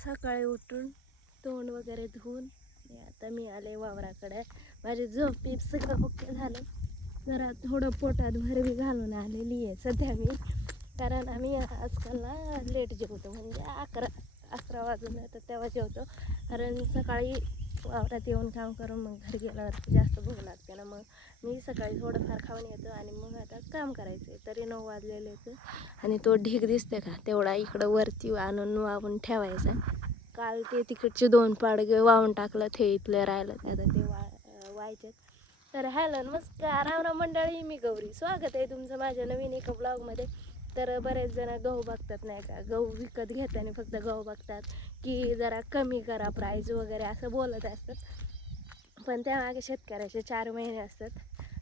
सकाळी उठून तोंड वगैरे धुवून आता मी आले वावराकडे. माझे झोप सगळं ओके झालं. जरा थोडं पोटात भरवी घालून आलेली आहे सध्या मी, कारण आम्ही आजकाल ना लेट जेवतो, म्हणजे 11 वाजून येतं तेव्हा जेवतो. कारण सकाळी वावरात येऊन काम करून मग घरी गेल्यावर जास्त भूक लागते ना, मग मी सकाळी थोडंफार खाऊन येतो आणि मग आता काम करायचं आहे. तरी 9 वाजलेलेच आणि तो ढीग दिसते का तेवढा इकडं वरती आणून वाहून ठेवायचा. काल ते तिकडचे 2 पाडगे वाहून टाकलं, ते इथलं राहिलं आता ते व्हायचे. तर हॅलो नमस्कार राम मंडळी, मी गौरी, स्वागत आहे तुमचं माझ्या नवीन एका ब्लॉगमध्ये. तर बरेच जण गहू बघतात नाही का, गहू विकत घेताना फक्त गहू बघतात की जरा कमी करा प्राईज वगैरे असं बोलत असतात. पण त्यामागे शेतकऱ्याचे 4 महिने असतात,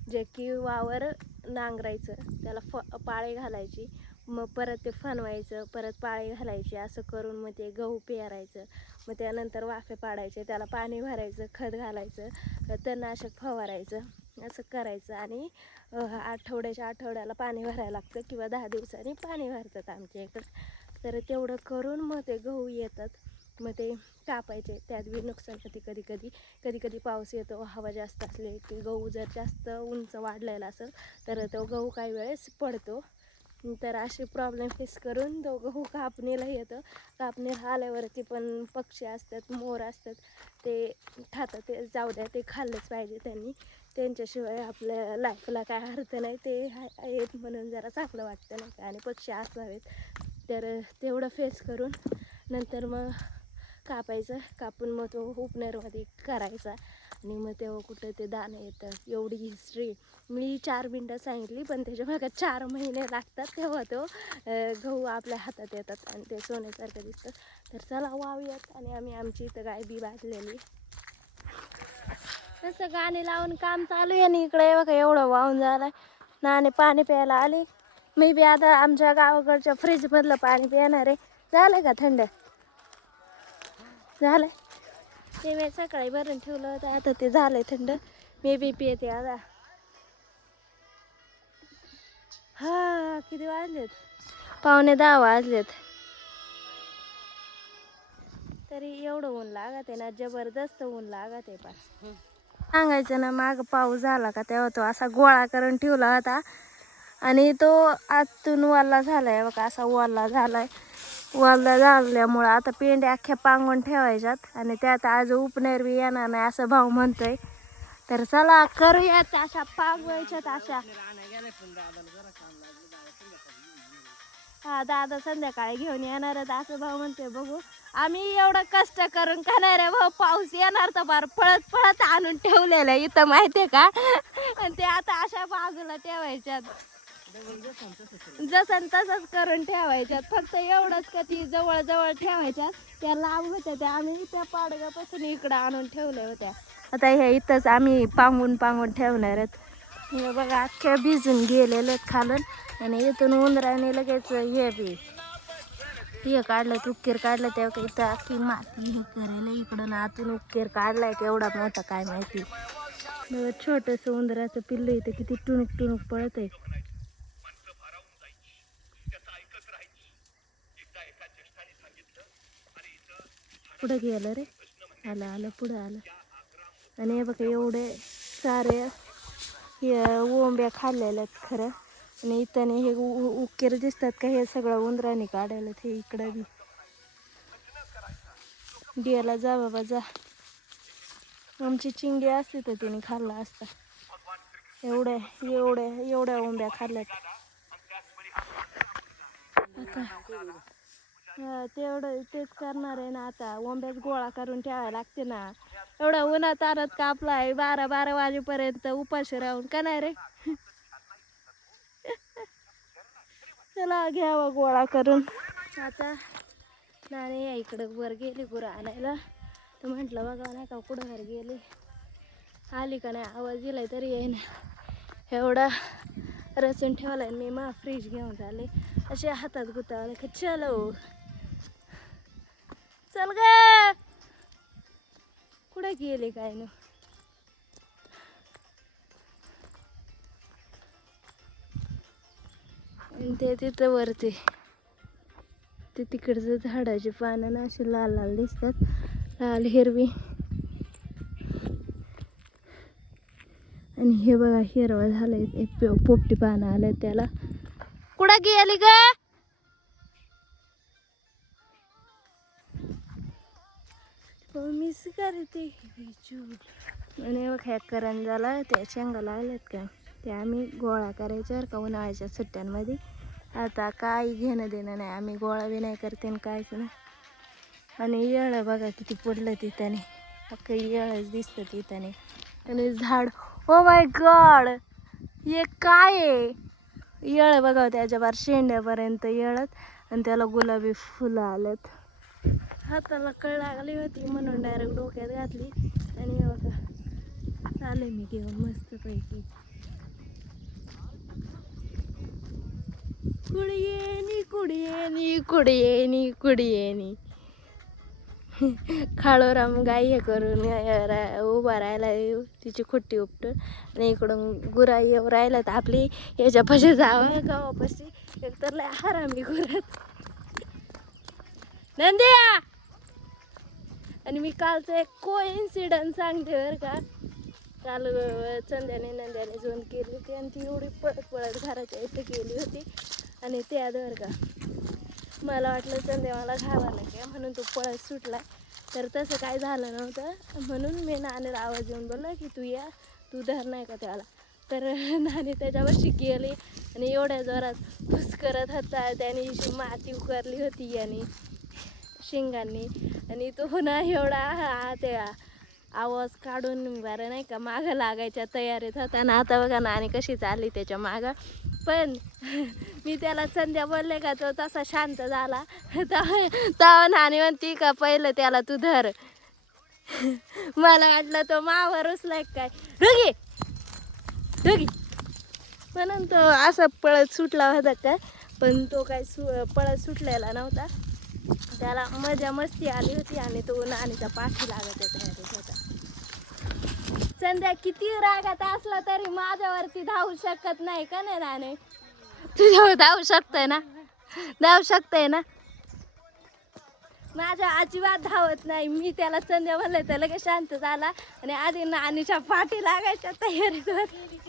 जे की वावर नांगरायचं, त्याला पाळी घालायची, मग परत ते फनवायचं, परत पाळी घालायची, असं करून मग ते गहू पेरायचं, मग त्यानंतर वाफे पाडायचे, त्याला पाणी भरायचं, खत घालायचं, तणनाशक फवारायचं, असं करायचं. आणि आठवड्याला पाणी भरायला लागतं किंवा 10 दिवसांनी पाणी भरतात आमच्या इकडं. तर तेवढं करून मग ते गहू येतात, मग ते कापायचे. त्यात बी नुकसान होते कधी कधी पाऊस येतो, हवा जास्त असली की गहू जर जास्त उंच वाढलेला असेल तर तो गहू काही वेळेस पडतो. तर असे प्रॉब्लेम फेस करून तो गहू कापणीला येतं. कापणीला आल्यावरती पण पक्षी असतात, मोर असतात, ते खातात. ते जाऊ द्या, ते खाल्लंच पाहिजे त्यांनी, त्यांच्याशिवाय आपल्या लाईफला काय अर्थ नाही. ते आहेत म्हणून जरा चांगलं वाटतं नाही का, आणि पक्षी असावेत. तर तेवढं फेस करून नंतर मग कापायचं, कापून मग तो उपनेरमध्ये करायचा, आणि मग तेव्हा कुठं ते दाणे येतं. एवढी हिस्ट्री मी 4 मिनटं सांगितली, पण त्याच्या मागे 4 महिने लागतात, तेव्हा तो गहू आपल्या हातात येतात आणि ते सोन्यासारखं दिसतं. तर चला वाहूयात. आणि आम्ही आमची इथं गाय बी बाजलेली, तसं गाणे लावून काम चालू आहे. आणि इकडे बघा एवढं वाहून झालं ना, आणि पाणी प्यायला आली मी बी. आता आमच्या गावाकडच्या फ्रीजमधलं पाणी पिणार आहे. झालं का थंड? झालं ते मी सकाळी भरून ठेवलं होतं, आता ते झालंय थंड, मी बी पिते आता. हा किती वाजलेत? 9:15 वाजलेत. तरी एवढं ऊन लागत आहे ना, जबरदस्त ऊन लागत आहे. पण सांगायचं ना, माग पाऊस झाला का तेव्हा तो असा गोळा करून ठेवला होता, आणि तो आतून वल्ला झालाय बघा, असा वल्ला झालाय. वल्ला झाल्यामुळं आता पेंड्या अख्ख्या पांगून ठेवायच्यात, आणि त्यात आज उपनेर बी येणार नाही असं भाऊ म्हणतोय. तर चला करूयात अशा पांगवायच्यात अशा. हा दादा संध्याकाळी घेऊन येणारच असं भाऊ म्हणते. बघू, आम्ही एवढं कष्ट करून खाणार भाऊ, पाऊस येणार तर बार पळत पळत आणून ठेवलेलं इथं माहितीये का, आणि ते आता अशा बाजूला ठेवायच्यात, जसं तसंच करून ठेवायच्यात. फक्त एवढंच का ती जवळ जवळ ठेवायच्यात, त्या लांब होत्या त्या आम्ही त्या पाडगापासून इकडं आणून ठेवल्या होत्या. आता हे इथंच आम्ही पांगून ठेवणार आहेत. हे बघा अख्ख्या भिजून गेलेले आहेत खालून, आणि इथून उंदराने लगेच हे काढलं, उक्कीर काढलं. तेव्हा इथं अख्खी माती हे करायला, इकडं ना आतून उक्कीर काढलाय केवढा मोठा काय माहिती. छोटंसं उंदराचं पिल्लं इथं किती टुणूक टुणूक पळत आहे. पुढं गेलं रे, आलं पुढं आलं. आणि हे बघा एवढे सारे हे ओंब्या खाल्लेल्या आहेत खरं. आणि इथं हे उक्कीर दिसतात का, हे सगळं उंदराने काढायला. ते इकडं बी डियाला जा बाबा जा, आमची चिंगी असते तर तिने खाल्ला असता. एवढ्या ओंब्या खाल्ल्यात. आता तेवढं तेच करणार आहे ना, आता ओंब्याच गोळा करून ठेवायला लागते ना. एवढा उन्हात आणत कापलाय, 12 वाजेपर्यंत उपाशी राहून का नाही रे. चला घ्यावा गोळा करून. आता नाणे इकडं वर गेली गुरं आणायला, तर म्हटलं बघा नाही का कुठं वर गेली, आली का नाही, आवाज दिलाय तरी येईना. एवढा रसून ठेवलाय मी, फ्रीज घेऊन झाले असे हातात गुतावले का. चलो चल ग, कुठे गेले काय न. ते तिथं वरती ते तिकडचं झाडाची पानं ना अशी लाल लाल दिसतात, लाल हिरवी. आणि हे बघा हिरवा झालंय, पोपटी पानं आले त्याला. कुठं गेली ग? मिस करते. आणि बघ ह्या करंजाला त्या शेंगा लागल्यात का, ते आम्ही गोळा करायच्या का उन्हाळ्याच्या सुट्ट्यांमध्ये. आता काही घेणं देणं नाही, आम्ही गोळा बी नाही करते आणि काहीच नाही. आणि येळं बघा किती पडलं तिथं, अख्खं येळच दिसतं तिथं. आणि झाड, ओ माय गॉड, हे काय आहे? येळं बघा त्याच्यावर शेंड्यापर्यंत येळत, आणि त्याला गुलाबी फुलं आलेत. हाताला कळ लागली होती म्हणून डायरेक्ट डोक्यात घातली. आणि हे बघा आले मी घेऊन मस्तपैकी. कुडियेनी कुडियेनी कुडियेनी कुडियेनी. खाळोराम गाई हे करून उभा राहिला, तिची खुट्टी उपटून. आणि इकडून गुरा येऊ राहिला तर आपली याच्यापाशी जावं गावापाशी. एकतर लय हरामी गुरात. नंद्या. आणि मी कालचं एक कोइन्सिडन्स सांगते बरं का. काल नंद्याने झोन केली होती आणि ती एवढी पळत पळत घराच्या इथे गेली होती. आणि त्या बरं का मला वाटलं चंद्या मला घावायला काय म्हणून तो पळत सुटला, तर तसं काय झालं नव्हतं. म्हणून मी नानीला आवाज येऊन बोलला की तू या, तू धर नाही का त्याला. तर नानी त्याच्यावरशी गेली आणि एवढ्या जोरात फुस करत होता, त्याने माती उकारली होती आणि शिंगांनी. आणि तो ना एवढा त्या आवाज काढून बरं नाही का मागं लागायच्या तयारीत होता. आणि आता बघा नानी कशी चालली त्याच्या मागं. पण मी त्याला संध्या बोलले का तो तसा शांत झाला. तेव्हा नानी म्हणती का पहिलं त्याला तू धर. मला वाटलं तो मावर उचलाय काय, ढोगी ढोगी म्हणून तो असा पळत सुटला होता का. पण तो काय पळत सुटलेला नव्हता, त्याला मजा मस्ती आली होती. आणि तो नानीच्या पाठी लागत होता. संध्या किती रागात असला तरी माझ्यावरती धावू शकत नाही का नाही नानी? तुझ्यावर धावू शकतोय ना, धावू शकतोय ना. माझ्या अजिबात धावत नाही. मी त्याला संध्या म्हणले तर लगेच शांत झाला आणि आधी नानीच्या पाठी लागायच्या तयारीत होती.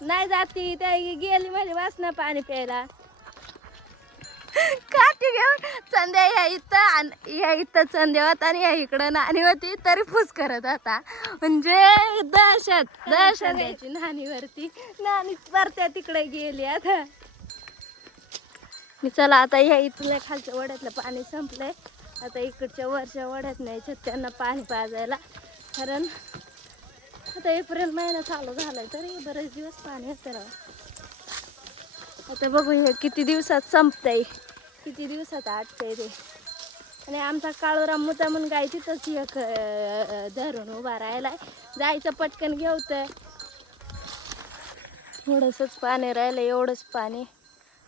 नाही जाती त्या गेली म्हणजे वासना पाणी प्यायला. काठी घेऊन संध्या या इथं संध्या होता आणि या इकडं नानी होती, तरी फुस करत होता. म्हणजे दहशत द्यायची नानीवरती. नानी परत्या तिकडे गेली. आता मी चला आता या इथल्या खालच्या वड्यातलं पाणी संपलंय. आता इकडच्या वरच्या वड्यात न्यायचं त्यांना पाणी पाजायला. कारण आता एप्रिल महिना चालू झालाय तरी बरेच दिवस पाणी असतं राव. आता बघू हे किती दिवसात संपतंय, किती दिवसात आटतंय ते. आणि आमचा काळोराम मुद्दा म्हणून गाय तिथंच एक धरून उभा राहिलाय. जायचं पटकन घेवतं. थोडंसंच पाणी राहिलं, एवढंच पाणी.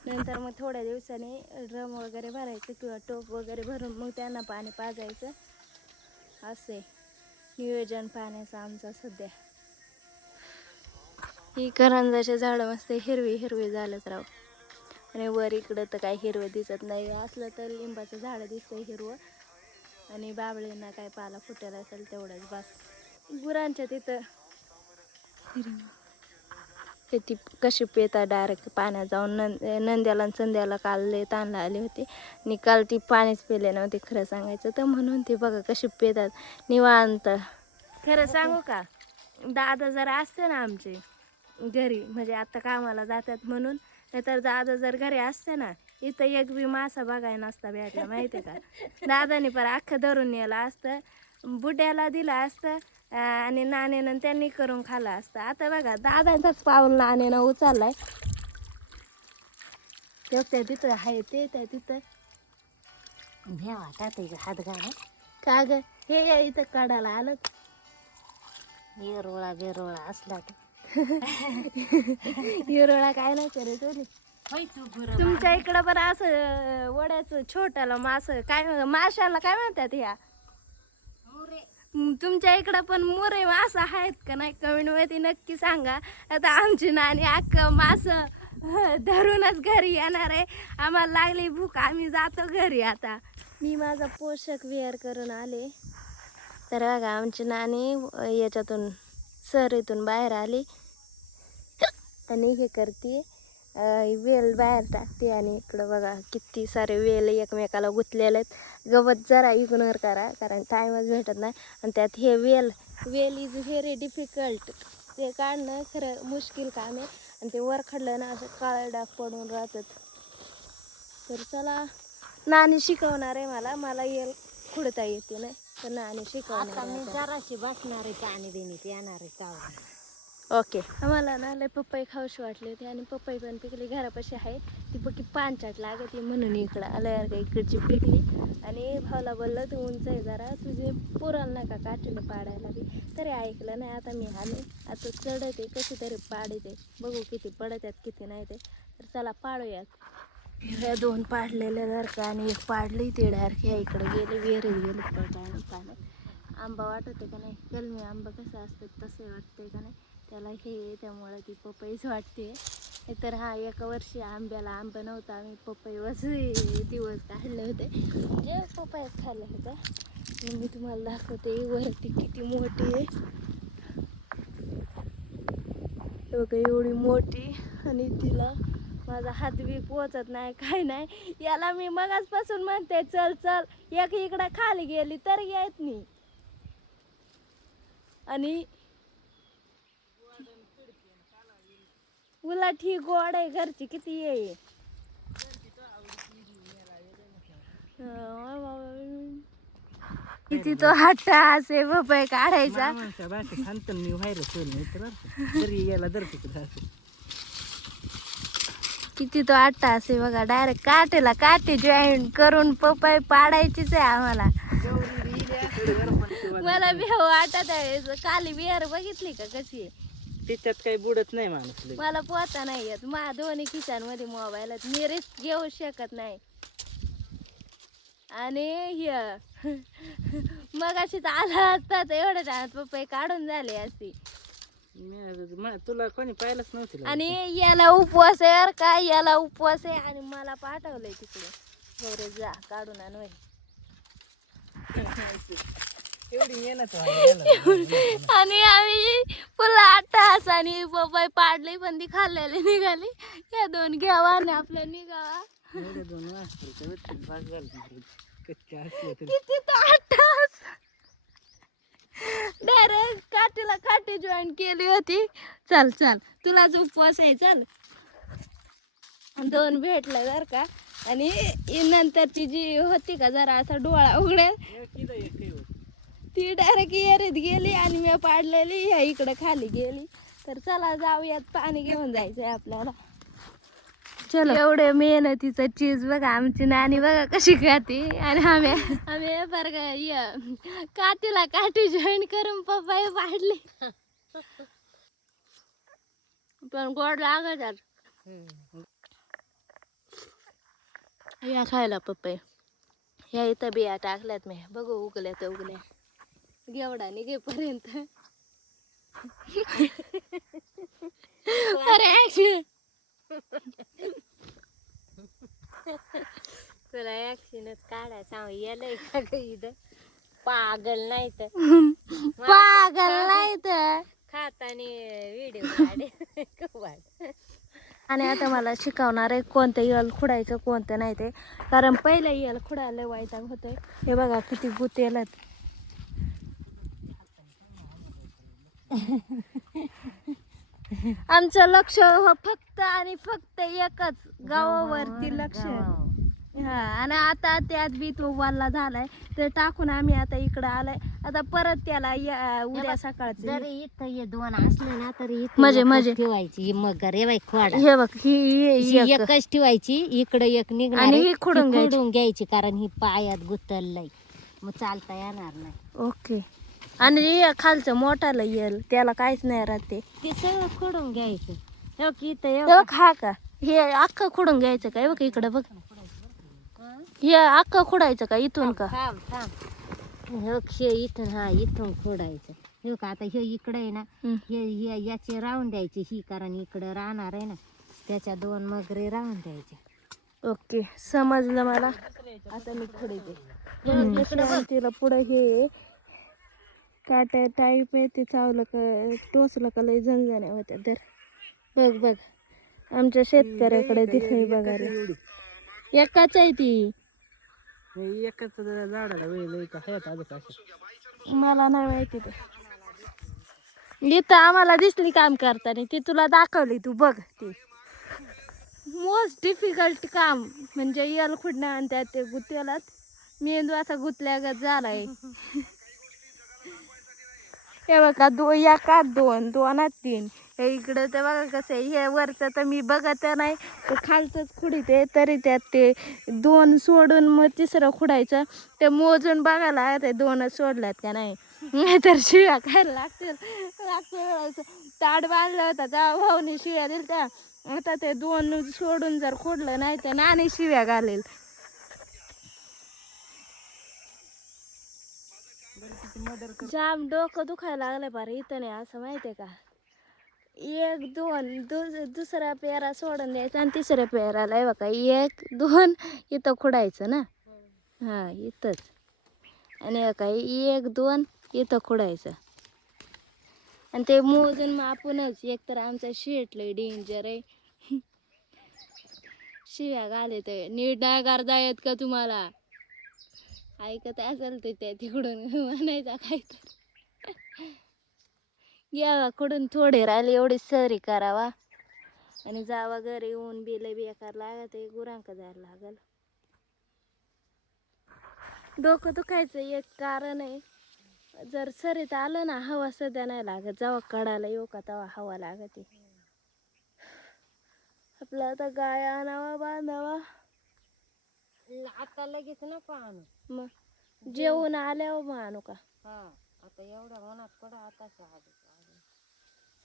नंतर मग थोड्या दिवसांनी ड्रम वगैरे भरायचं किंवा टोप वगैरे भरून मग त्यांना पाणी पाजायचं. असे नियोजन पाण्याचं आमचं सध्या. ही करंजाचे झाडं मस्त हिरवी हिरवी झालेत राव. आणि वर इकडं तर काही हिरवं दिसत नाही. असलं तर लिंबाचं झाडं दिसतंय हिरवं. आणि बाबळींना काय पाला फुटेला असेल तेवढंच बस. गुरांच्या तिथं हे ती कशी पेता डायरेक्ट पाण्यात जाऊन. नंद्याला आणि संध्याला काल लय ताण आली होती आणि काल ती पाणीच पेले नव्हते खरं सांगायचं तर. म्हणून ते बघा कशी पेतात निवांत. खरं सांगू का, दादा जरा असते ना आमचे घरी, म्हणजे आता कामाला जातात म्हणून. नाहीतर दादा जर घरी असते ना, इथं एक बी मासा बघायला नसता भेटला माहिती आहे का. दादाने पर अख्खं धरून नेलं असतं, बुड्याला दिलं असतं आणि नाण्यानं त्यांनी करून खाल्लं असतं. आता बघा दादांचाच पाऊल नाण्यानं उचललाय. त्या तिथं आहे ते त्या तिथं भ्या वाटत हात घाला का ग. हे इथं काढायला आलं येरोळा बिरोळा असला तर. येरोळा काय नाही करत होती. तुमच्या इकडं पण असं वड्याचं छोट्याला मास काय माशाला काय म्हणतात ह्या? तुमच्या इकडं पण मुरे मास आहेत का नाही कमेंट मध्ये नक्की सांगा. आता आमची नानी अख्खं मास धरूनच घरी येणार आहे. आम्हाला लागली भूक, आम्ही जातो घरी आता. मी माझा पोषक वेअर करून आले. तर बघा आमची नानी याच्यातून सरीतून बाहेर आली आणि हे करते, वेल बाहेर टाकते. आणि इकडं बघा किती सारे वेल एकमेकाला गुंतलेले आहेत. गवत जरा इग्नोर करा कारण टाईमच भेटत नाही. आणि त्यात हे वेल इज व्हेरी डिफिकल्ट. ते काढणं खरं मुश्किल काम आहे. आणि ते वर खडलं ना असं काळं डाग पडून राहतात. तर चला, नानी शिकवणार आहे मला येल खुडता येते नाही तर नानी शिकवणार मी आहे. जराशी बसणार आहे, पाणी देण्यात येणार आहे का. ओके. आम्हाला ना लय पपई खाऊशी वाटली होती आणि पपई पण पिकली घरापाशी आहे. ती पक्की पानचाट लागते म्हणून इकडं आलं का इकडची पिकली. आणि भाऊला बोललं तू उंच आहे जरा, तुझे पुराल नका काठीनं पाडायला बी. तरी ऐकलं नाही. आता मी आले, आता चढते कशी तरी पाडते, बघू किती पडत आहेत किती नाही ते. तर चला पाडूयात. ह्या 2 पाडलेल्या जर का आणि एक पाडली ते डायरेक्ट ह्या इकडे गेले विहिरीत गेले पाण्यात. आंबा वाटते का नाही, कलमी आंबा कसं असतं तसे वाटते का नाही त्याला हे, त्यामुळे ती पपईच वाटते. तर हा एका वर्षी आंब्याला आंबा नव्हता, आम्ही पपईवरच दिवस काढले होते, म्हणजे पपईच खाल्ल्या होत्या. मग मी तुम्हाला दाखवते वरती किती मोठी आहे बघा, एवढी मोठी. आणि तिला माझा हात बी पोचत नाही काय नाही. याला मी मगाचपासून म्हणते चल चल, एक इकडं खाली गेली तर येत नाही. आणि उलट ही गोड आहे घरची, किती ये किती तो हट्टा असे पपई काढायचा. किती तो हट्टा असे बघा, डायरेक्ट काटेला काटे जॉईन करून पपई पाडायचीच आहे आम्हाला. मला बी वाटत आहे, काली बिहार बघितली का कशी आहे, त्याच्यात काही बुडत नाही माणूस. मला पोहता नाही येत. माझ्या दोन्ही खिशांमध्ये मोबाईल आहेत, मी रिस्क घेऊ शकत नाही. आणि मग अशीच आला असता तर एवढं टाळत पपई काढून झाली असती. तुला कोणी पाहिलंच नव्हतं. आणि याला उपवास आहे बरं का, याला उपवास आहे आणि मला पाठवलंय तिकडे, बरे जा काढून आण. एवढी मेहनत आणि आम्ही फुला 8 तास आणि पपई पाडली पण ती खाल्लेली निघाली. या 2 घ्यावा आणि आपल्या निघावा. किती तो 8 तास डायरेक्ट काठीला काठी जॉईन केली होती. चल चल तुलाच उपवास आहे, चल. 2 भेटलं बर का. आणि नंतरची जी होती का जरा असा डोळा उघडेल ती डायरेक्ट एरीत गेली आणि मी पाडलेली ह्या इकडं खाली गेली. तर चला जाऊयात, पाणी घेऊन जायचंय आपल्याला. चलो, एवढे मेहनतीचं चीज बघा आमची नानी बघा कशी खाते. आणि आम्ही बरं काठीला काठी जॉईन करून पपई पाडली. पण गोड लागतात या खायला पपई. ह्या इथं बिया टाकल्यात मी, बघू उगल्या तर उगल्या. घेवडा निघेपर्यंत तुला ऍक्शनच काढायचं येलय का ग इथं. पागल नाही तर पागल नाही तर खातानी व्हिडिओ काढे. आणि आता मला शिकवणार आहे कोणतं यल खुडायचं कोणतं नाही ते. कारण पहिलं यल खुडायला वैताग होतंय. हे बघा किती गुतेलत. आमचं लक्ष फक्त आणि फक्त एकच गावावरती लक्ष. हा, आणि आता त्यात बी तो वाल्ला झालाय तर टाकून आम्ही आता इकडं आलाय. आता परत त्याला उद्या सकाळचं जरी इथं हे 2 असले ना तरी म्हणजे ठेवायची. मग रे बाई खोडा हे बघ ही एकच ठेवायची, इकडे एक निघणार आणि आहे, ही खुडून ती खुडून घ्यायची कारण ही पायात गुतललंय, मग चालता येणार नाही. ओके. आणि खालचं मोठाला येल त्याला काहीच नाही राहते, ते सगळं खुडून घ्यायचं. हो की बघ हा का, हे अख्खं खुडून घ्यायचं काय बघ इकडं बघ, हे अख्खं खुडायचं का इथून का? थांब थांब, हे इथून, हा इथून खोडायचं. हे का आता हे इकडे आहे ना, हे याचे राहून द्यायचे ही, कारण इकडे राहणार आहे ना, त्याच्या 2 मगरी राहून द्यायच्या. ओके समजलं मला. आता मी पुढे तिला पुढे हे काट्या टाईप आहे ते चावलं का टोचलं का लय झणझण्या होत्या. तर बघ बघ आमच्या शेतकऱ्याकडे दिखाई बघायला एकाच आहे ती. एकाच झाडाला वेळ आहेत अजून अशा. मला नाही माहिती ते. इथं आम्हाला दिसली काम करताना ती तुला दाखवली तू बघ. ती मोस्ट डिफिकल्ट काम म्हणजे यल खुडणं आणि त्यात ते गुत्त्यालाच मेंदू असा गुतल्यागत झालाय. हे बघा एकात 2 2 3 हे इकडं ते बघा कसं आहे. हे वरचं तर मी बघत नाही ते खालचंच खुडीत आहे तरी त्यात ते 2 सोडून मग तिसरं खुडायचं. ते मोजून बघायला ते 2च सोडल्यात का नाही तर शिव्या खायला लागतील. ताट बांधलं होतं त्या भाऊनी शिव्या दिल त्या. आता ते 2 सोडून जर खोडलं नाही तर नाणी शिव्या घालेल. जाम डोकं दुखायला लागलं बरं इथं नाही असं माहितीये का. 1 2 दुसरा पेरा सोडून द्यायचा आणि तिसऱ्या पेराला आहे बघा 1 2 इथं खुडायचं ना. हा इथंच आणि काही 1 2 इथं खुडायचं आणि ते मोजून मग आपणच. एक तर आमचा शेट लय डेंजर आहे. शिव्या घालत नीट नाही करता येत का तुम्हाला. ऐकत असेल तर त्या तिकडून म्हणायचा काय तर या कडून थोडे राहिले एवढी सरी करावा आणि जावा घरी येऊन बिल बेकार लागत आहे. गुरांक जायला लागल. डोकं दुखायचं एक कारण आहे. जर सरीत आलं ना हवा सध्या नाही लागत. जेव्हा कडाला येऊ का तेव्हा हवा लागते. आपलं आता गाय आणावा बांधावा. आता लगेच नको आणू. मग जेवून आल्यावर मग आणू का. हा आता एवढ्या उन्हात पडा आता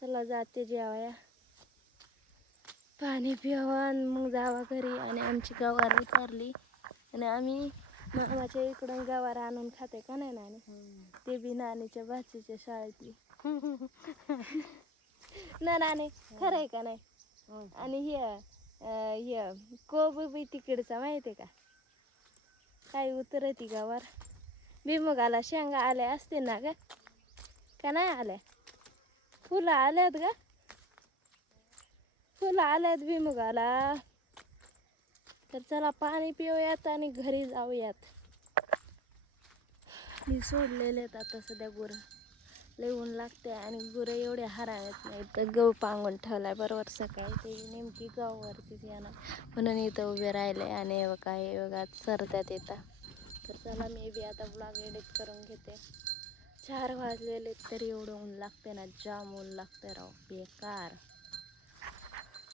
चला जाते जेवाया पाणी पिवा आणि मग जावा घरी. आणि आमची गवार उतरली आणि आम्ही मामाच्या इकडून गवार आणून खाते का नाही नाणी. ते बी नानीच्या भाचीच्या शाळेतली ना नाणी खरं आहे का नाही. आणि हे कोबी बी तिकडचा माहिती आहे का. काय उतरती गवार. भुईमुगाला शेंगा आल्या असतील ना ग का नाही आल्या. फुलं आल्यात ग. फुलं आल्यात भुईमुगाला. तर चला पाणी पिऊयात आणि घरी जाऊयात. मी सोडलेले आहेत आता सध्या गुरं. लय ऊन लागते आणि गुरं एवढे हराळत नाही. तर गहू पांगून ठेवलाय बरोबर सकाळी ते नेमकी गहूवरतीच येणार म्हणून इथं उभे राहिले. आणि हे बघा सरत्यात येतात. तर चला मी बी आता ब्लॉग एडिट करून घेते. 4 वाजलेले तरी एवढं ऊन लागते ना. जाम ऊन लागते राव बेकार.